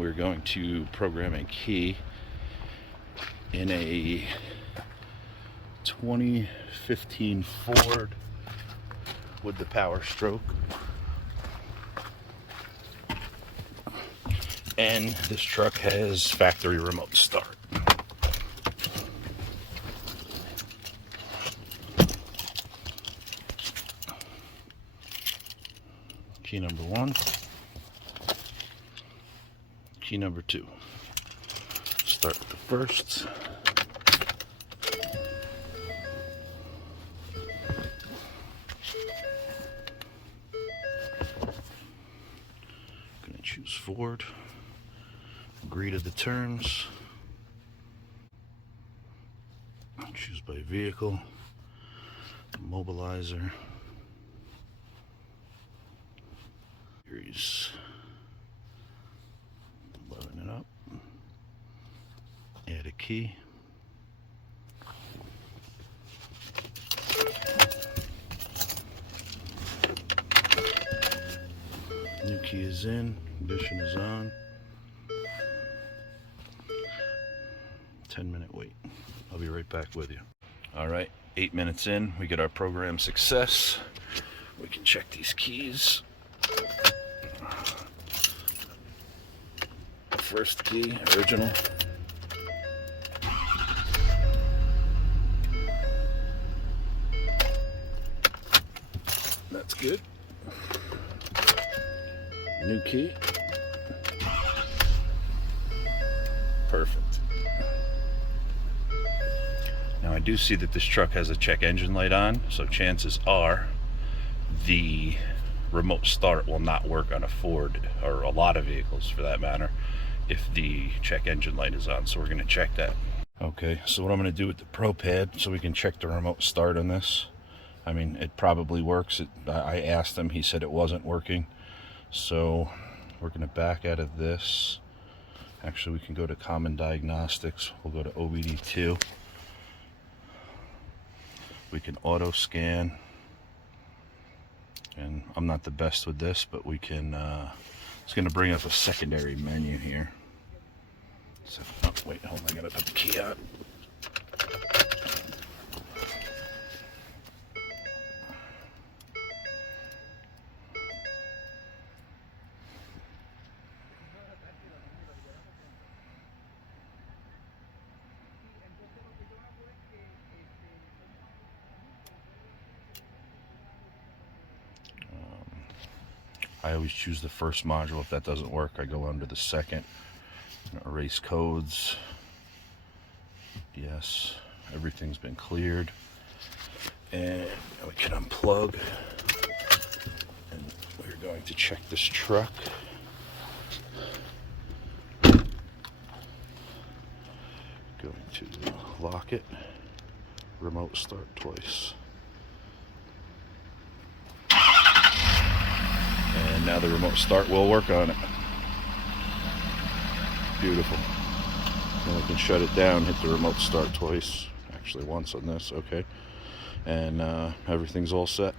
we're going to program a key in a 2015 Ford with the Powerstroke. And this truck has factory remote start. Key number 1. Key number 2. Start with the first. Gonna choose Ford. Agree to the terms. Choose by vehicle. Mobilizer. Series. Loading it up. Add a key. New key is in. Ignition is on. 10-minute wait. I'll be right back with you. All right, 8 minutes in, we get our program success. We can check these keys. First key, original. That's good. New key. Perfect. Now I do see that this truck has a check engine light on, so chances are the remote start will not work on a Ford, or a lot of vehicles for that matter, if the check engine light is on. So we're going to check that. Okay, so what I'm going to do with the ProPad, so we can check the remote start on this. I mean, it probably works. I asked him, he said it wasn't working. So we're going to back out of this. Actually, we can go to common diagnostics. We'll go to OBD2. We can auto scan. And I'm not the best with this, but we can, it's going to bring up a secondary menu here. So, oh, wait, hold on, I got to put the key out. I always choose the first module. If that doesn't work, I go under the second. Erase codes. Yes, everything's been cleared. And we can unplug. And we're going to check this truck. Going to lock it. Remote start twice. And now the remote start will work on it. Beautiful. Then we can shut it down, hit the remote start twice. Actually once on this, okay. And everything's all set.